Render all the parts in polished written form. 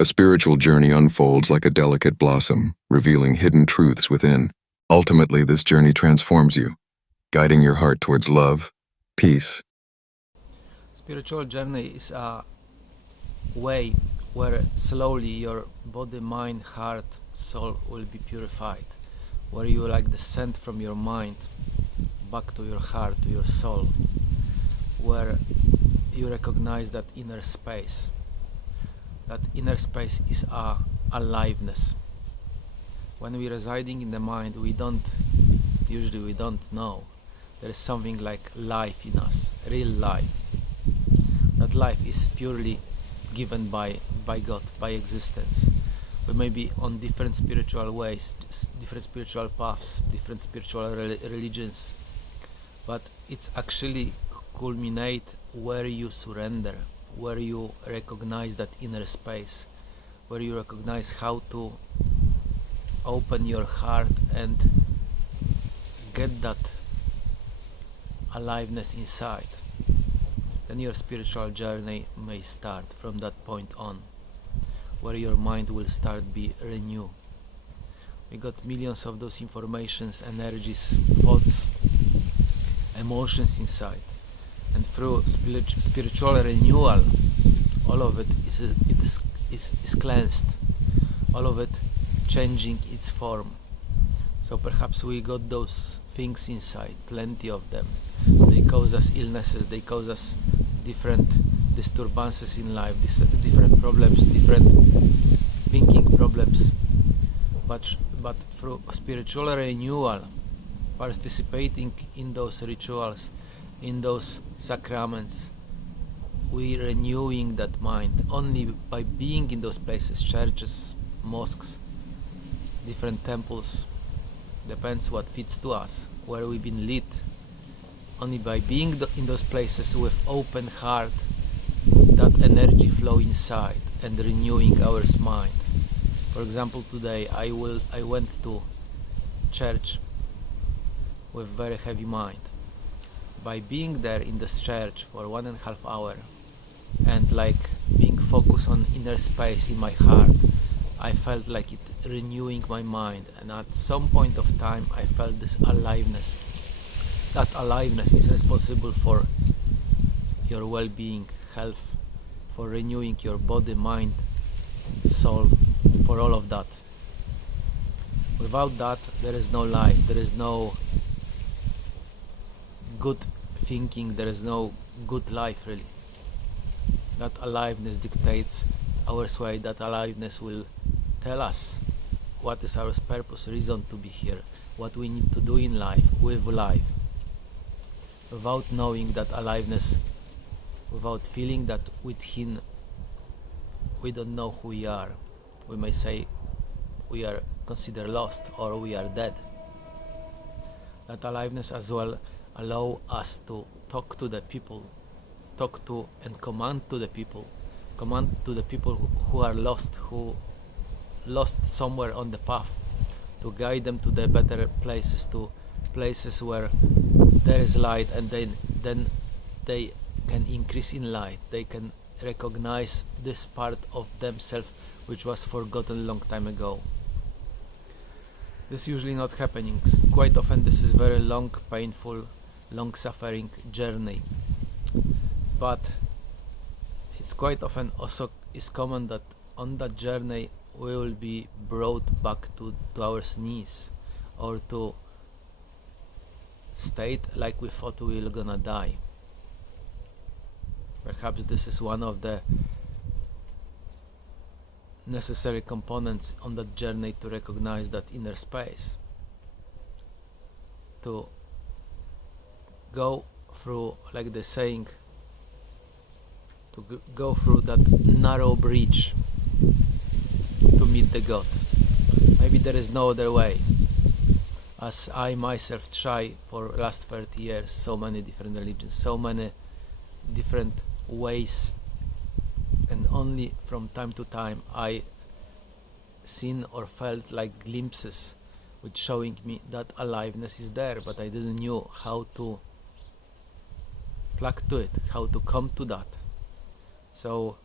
A spiritual journey unfolds like a delicate blossom, revealing hidden truths within. Ultimately, this journey transforms you, guiding your heart towards love, peace. Spiritual journey is a way where slowly your body, mind, heart, soul will be purified, where you descend from your mind back to your heart, to your soul, where you recognize that inner space. That inner space is aliveness. When we're residing in the mind, we don't know there is something like life in us, real life. That life is purely given by God, by existence. We may be on different spiritual ways, different spiritual paths, different spiritual religions, but it's actually culminate where you surrender, where you recognize that inner space, where you recognize how to open your heart and get that aliveness inside. Then your spiritual journey may start from that point on, where your mind will start be renewed. We got millions of those informations, energies, thoughts, emotions inside, and through spiritual renewal, all of it is cleansed, all of it changing its form. So perhaps we got those things inside, plenty of them. They cause us illnesses, they cause us different disturbances in life, different problems, different thinking problems. But through spiritual renewal, participating in those rituals, in those sacraments, we renewing that mind only by being in those places, churches, mosques, different temples, depends what fits to us, where we've been lit. Only by being in those places with open heart, that energy flow inside and renewing our mind. For example, today I went to church with very heavy mind. By being there in this church for 1.5 hours and being focused on inner space in my heart, I felt like it renewing my mind, and at some point of time I felt this aliveness. That aliveness is responsible for your well-being, health, for renewing your body, mind, soul, for all of that. Without that, there is no life, there is no good thinking, there is no good life really. That aliveness dictates our sway, that aliveness will tell us what is our purpose, reason to be here, what we need to do in life, with life. Without knowing that aliveness, without feeling that within, we don't know who we are. We may say we are considered lost or we are dead. That aliveness as well allow us to talk to the people, talk to and command to the people who are lost, who lost somewhere on the path, to guide them to the better places, to places where there is light, and then they can increase in light, they can recognize this part of themselves which was forgotten a long time ago. This is usually not happening. Quite often this is very long, painful, long suffering journey, but it's quite often also is common that on that journey we will be brought back to our knees, or to state like we thought we were gonna die. Perhaps this is one of the necessary components on that journey to recognize that inner space, to go through, like the saying, to go through that narrow bridge to meet the God. Maybe there is no other way, as I myself try for last 30 years, so many different religions, so many different ways, and only from time to time I seen or felt like glimpses which showing me that aliveness is there, but I didn't know how to plug to it, how to come to that. So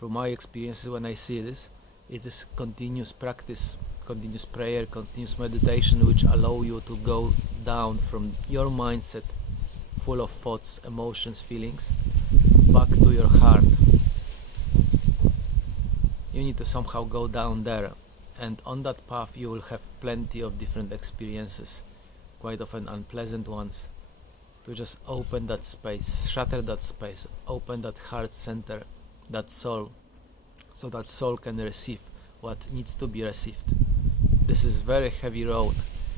From my experiences, when I see this, it is continuous practice, continuous prayer, continuous meditation, which allow you to go down from your mindset full of thoughts, emotions, feelings, back to your heart. You need to somehow go down there, and on that path you will have plenty of different experiences, quite often unpleasant ones, to just open that space, shatter that space, open that heart center, that soul, so that soul can receive what needs to be received. This is very heavy road,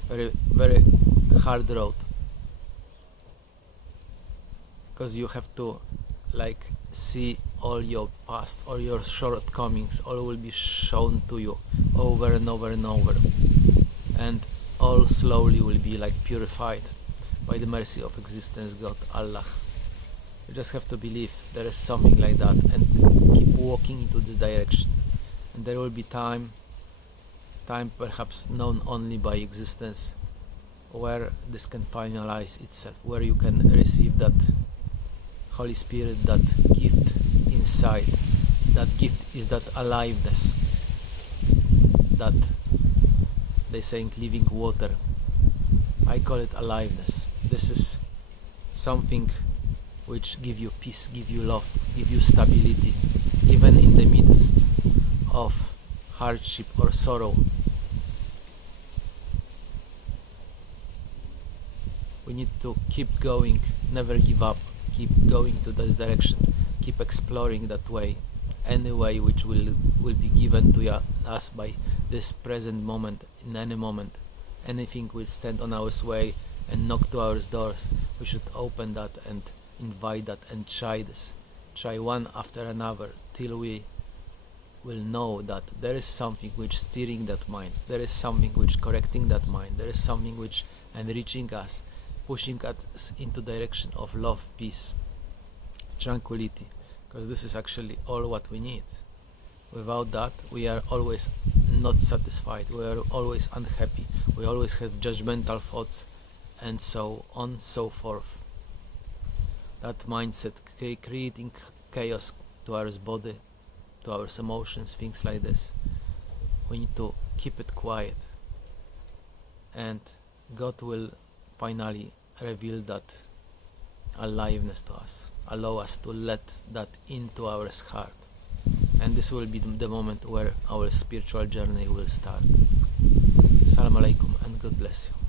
very hard road, because you have to see all your past, all your shortcomings, all will be shown to you over and over and over, and all slowly will be purified by the mercy of existence, God, Allah. You just have to believe there is something like that and keep walking into the direction, and there will be time perhaps known only by existence, where this can finalize itself, where you can receive that Holy Spirit, that gift inside. That gift is that aliveness, that they saying living water. I call it aliveness. This is something which give you peace, give you love, give you stability, even in the midst of hardship or sorrow. We need to keep going, never give up, keep going to this direction, keep exploring that way, any way which will be given to us by this present moment. In any moment, anything will stand on our way and knock to our doors, we should open that and invite that and try this, try one after another, till we will know that there is something which steering that mind, there is something which correcting that mind, there is something which enriching us, pushing us into direction of love, peace, tranquility, because this is actually all what we need. Without that, we are always not satisfied, we are always unhappy, we always have judgmental thoughts, and so on, so forth. That mindset creating chaos to our body, to our emotions, things like this. We need to keep it quiet, and God will finally reveal that aliveness to us, allow us to let that into our heart, and this will be the moment where our spiritual journey will start. Assalamu alaikum and God bless you.